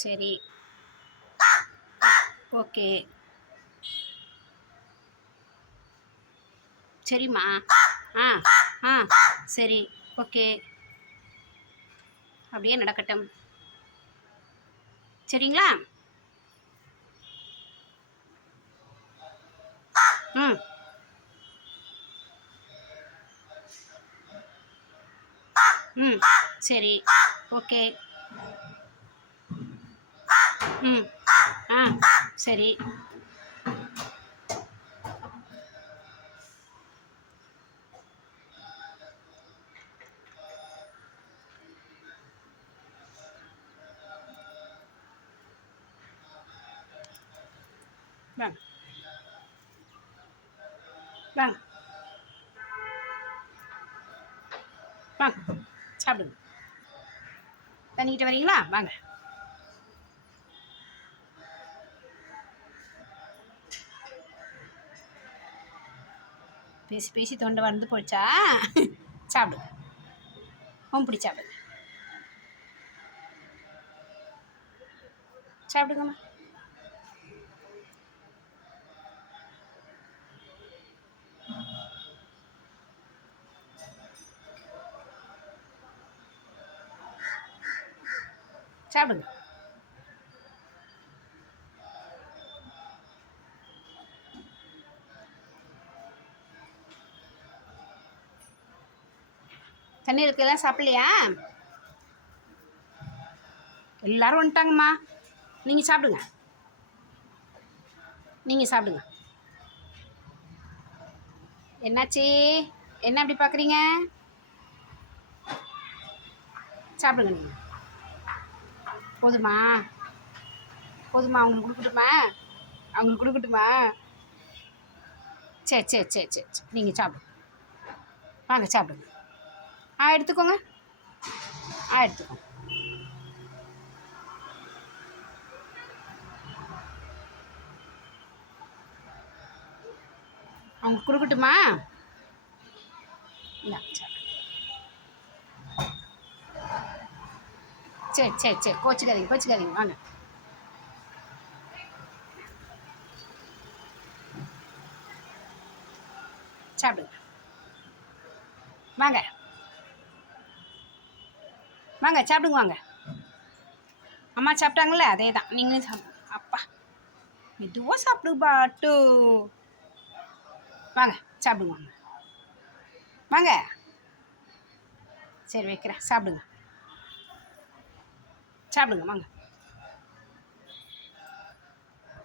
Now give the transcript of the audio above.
சரி. ஓகே. சரிம்மா. ஆ ஆ சரி. ஓகே. அப்படியே நடக்கட்டும். சரிங்களா? ம். ம் சரி. ஓகே. ம். ஆ சரி. வாங்க. வாங்க. வாங்க. சாப்பிடுங்க. தண்ணிக்கிட்ட வரீங்களா? வாங்க. பேசி பேசி தொண்டை வந்து போச்சா? சாப்பிடுங்க ஓம்புடி சாப்பிடுங்க சாப்பிடுங்கம்மா. சாப்பிடுங்க. தண்ணி எல்லாம் சாப்பிடலையா? எல்லாரும் வந்துட்டாங்கம்மா. நீங்கள் சாப்பிடுங்க. நீங்கள் சாப்பிடுங்க. என்னாச்சு? என்ன அப்படி பார்க்குறீங்க சாப்பிடுங்க நீங்கள் போதுமா? போதுமா அவங்களுக்கு கொடுக்கட்டுமா? அவங்களுக்கு கொடுக்கட்டுமா? சரி சரி சரி சரி சரி நீங்கள் சாப்பிடுங்க. வாங்க சாப்பிடுங்க. ஆ எடுத்துக்கோங்க. ஆ எடுத்துக்கோங்க அவங்க கொடுக்கட்டுமா? சரி சரி சரி. கோச்சிக்காதீங்க கோச்சிக்காதீங்க. வாங்க. சாப்பிடுங்க. வாங்க. வாங்க சாப்பிடுங்க வாங்க. அம்மா சாப்பிட்டாங்களே அதே தான் நீங்களும் சாப்பிடுங்க அப்பா. மெதுவாக சாப்பிடு பாட்டு. வாங்க சாப்பிடுங்க வாங்க. வாங்க. சரி வைக்கிறேன். சாப்பிடுங்க. சாப்பிடுங்க வாங்க.